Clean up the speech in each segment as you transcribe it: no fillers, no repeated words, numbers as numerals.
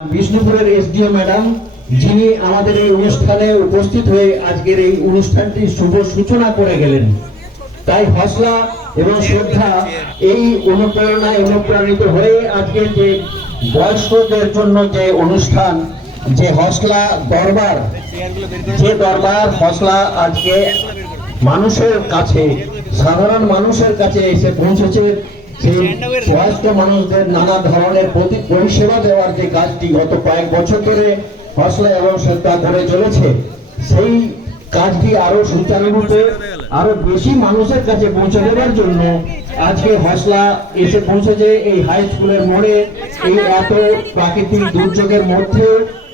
বিষ্ণুপুরের SDO madam, যিনি আমাদের এই অনুষ্ঠানে উপস্থিত হয়ে আজকের এই অনুষ্ঠানটি শুভ সূচনা করে গেলেন। তাই হসলা এবং শ্রদ্ধা এই অনুপ্রেরণায় অনুপ্রাণিত হয়ে আজকে যে বয়স্কদের জন্য যে অনুষ্ঠান, যে হসলা দরবার, যে দরবার হসলা আজকে মানুষের কাছে, সাধারণ মানুষের কাছে এসে পৌঁছেছে। সেই বয়স্ক মানুষদের নানা ধরনের পরিষেবা দেওয়ার যে কাজটি গত কয়েক বছর ধরে হসলা এবং শ্রদ্ধা করে চলেছে, সেই কাজটি আরো সুচারুরূপে আরো বেশি মানুষের কাছে পৌঁছে দেওয়ার জন্য আজকে হসলা এসে পৌঁছেছে এই হাই স্কুলের মোড়ে। এই এত প্রাকৃতিক দুর্যোগের মধ্যে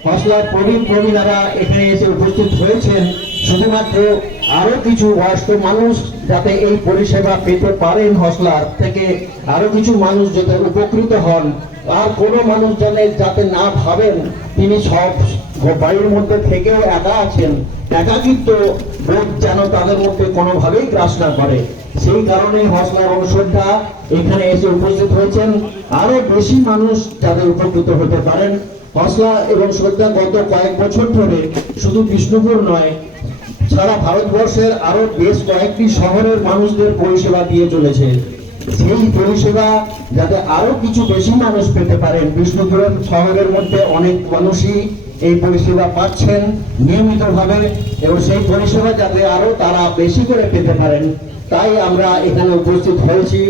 হসলার প্রবীণারা এখানে এসে উপস্থিত হয়েছেন শুধুমাত্র আরো কিছু বয়স্ক মানুষ যাতে এই পরিষেবা পেতে পারেন, হসলার থেকে আরো কিছু মানুষ যাতে উপকৃত হন। আর কোনো মানুষ যাতে না ভাবেন তিনি সব বাড়ির মধ্যে থেকেও একা আছেন, একাকিত্ব বোধ যেন তাদের মধ্যে কোনোভাবেই গ্রাস না করে। সেই কারণে হসলা এবং শ্রদ্ধা এখানে এসে উপস্থিত হয়েছেন আরো বেশি মানুষ যাতে উপকৃত হতে পারেন। হসলা এবং শ্রদ্ধা গত কয়েক বছর ধরে শুধু বিষ্ণুপুর নয়, সারা ভারতবর্ষের আরো বেশ কয়েকটি শহরের মানুষদের পরিষেবা দিয়ে চলেছে। সেই পরিষেবা যাতে আরো কিছু বেশি মানুষ পেতে পারেন, বিষ্ণুপুরের শহরের মধ্যে অনেক মানুষই এই পরিষেবা পাচ্ছেন নিয়মিতভাবে, এবং সেই পরিষেবা যাতে আরো তারা বেশি করে পেতে পারেন, তাই আমরা এখানে উপস্থিত হয়েছি।